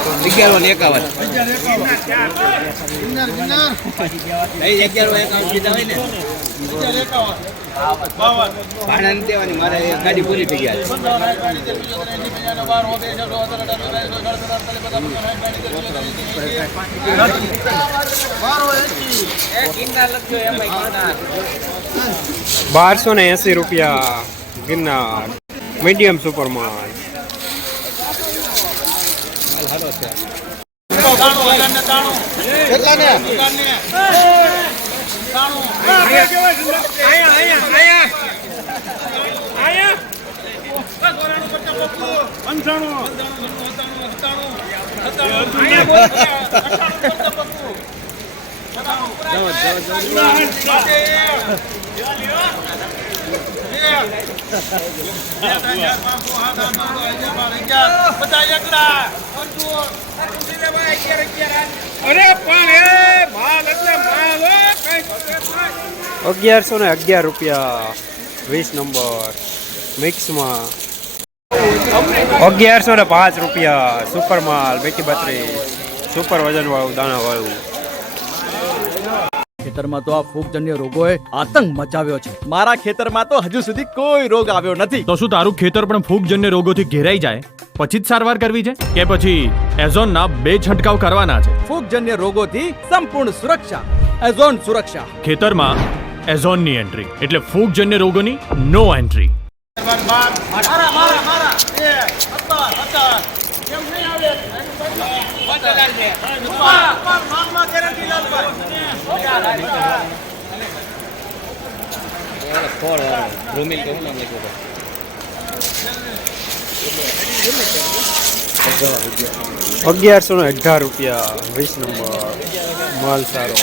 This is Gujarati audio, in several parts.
અગિયારો ને એકાવન. અગિયારો એકાવન કીધા હોય ને? ભાડા નથી દેવાની મારે ગાડી પૂરી થઈ ગયા બારસો ને એસી રૂપિયા ગિરનાર મીડિયમ સુપરમાં ત્રાણું કેટલા ને ત્રાણું અગિયારસો ને અગિયાર રૂપિયા વીસ નંબર મિક્સમાં. અગિયારસો ને પાંચ રૂપિયા સુપર માલ બેટી બત્રીસ સુપર વજન વાળું દાણા વાળું ખેતરમાં તો આ ફૂગજન્ય રોગોએ આતંક મચાવ્યો છે. મારા ખેતરમાં તો હજુ સુધી કોઈ રોગ આવ્યો નથી. તો શું તારું ખેતર પણ ફૂગજન્ય રોગોથી ઘેરાઈ જાય? પછી જ સારવાર કરવી છે? કે પછી એઝોનના બે છંટકાવ કરવાના છે? ફૂગજન્ય રોગોથી સંપૂર્ણ સુરક્ષા એઝોન સુરક્ષા. ખેતરમાં એઝોનની એન્ટ્રી એટલે ફૂગજન્ય રોગોની નો એન્ટ્રી. મારા મારા એ અત્તર અત્તર કેમ નહીં આવે માર મારમાં ગેરંટી લાલભાઈ ફોર રૂમિલ કેવું નામ લખ્યું છે? અગિયારસો ને અઢાર રૂપિયા વીસ નંબર માલ સારો.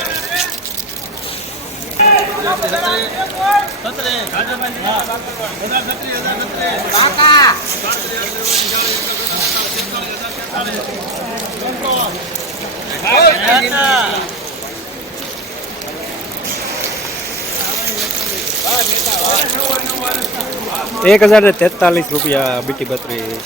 એક હજાર ને તેતાલીસ રૂપિયા બીટી બત્રીસ.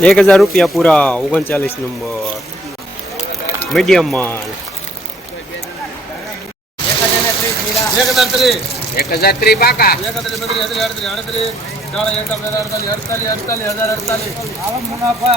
એક હજાર રૂપિયા પૂરા ઓગણચાલીસ નંબર મીડિયમ માલ એક હજાર ત્રીસ એક હજાર ત્રી પાકા એકત્રીસ બત્રીસ અડત્રીસ અડત્રીસ અડત્રીસ ચાળીસ એકતાલીસ અડતાલીસ અડતાલીસ અડતાલીસ હજાર અડતાલીસ આવા મુનાફા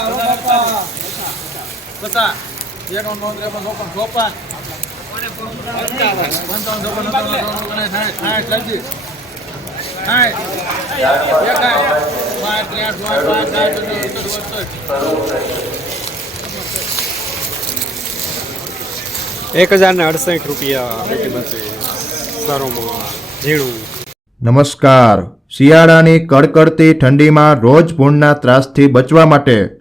એક હજાર ને અડસઠ રૂપિયા નમસ્કાર. શિયાળાની કડકડતી ઠંડીમાં રોજ ભૂણના ત્રાસથી બચવા માટે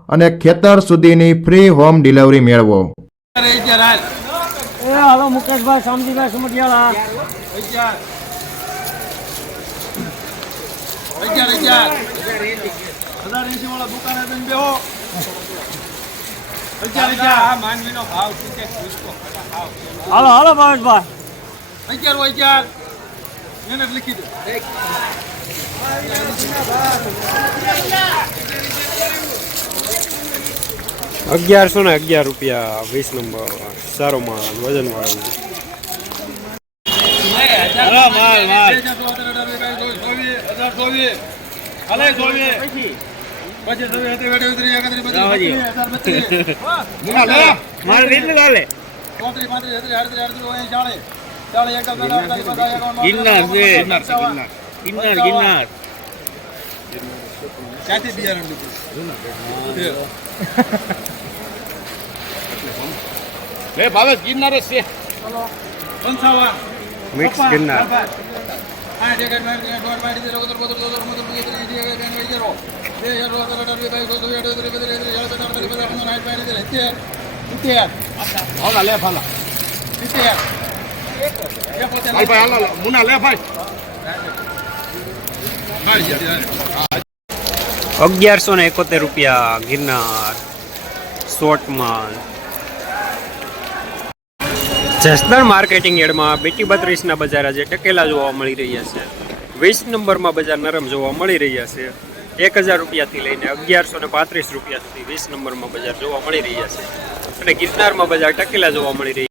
અને ખેતર સુધીની ફ્રી હોમ ડિલિવરી મેળવો. હાલો મુકેશભાઈ શામજીભાઈ સુમટિયાળા. હાલો હાલો ભાવેશભાઈ. અગિયારસો ને અગિયાર રૂપિયા વીસ નંબર સારો માલ વજન વાળું ગિરનાર ગિરનાર ગિરનાર ક્યાંથી બિયારણ લીધું? લે ભાવે ગિરનારે છે પંચાવન. મિક્સ ગિરનાર. બે મુના લે ભાઈ. અગિયારસો ને એકોતેર રૂપિયા ગિરનાર શોર્ટમાં જસદણ માર્કેટિંગ યાર્ડમાં બેટી બત્રીસના બજાર આજે ટકેલા જોવા મળી રહ્યા છે. વીસ નંબરમાં બજાર નરમ જોવા મળી રહ્યા છે. એક હજાર રૂપિયાથી લઈને અગિયારસો ને પાંત્રીસ રૂપિયા સુધી વીસ નંબરમાં બજાર જોવા મળી રહ્યા છે. અને ગિરનારમાં બજાર ટકેલા જોવા મળી રહ્યા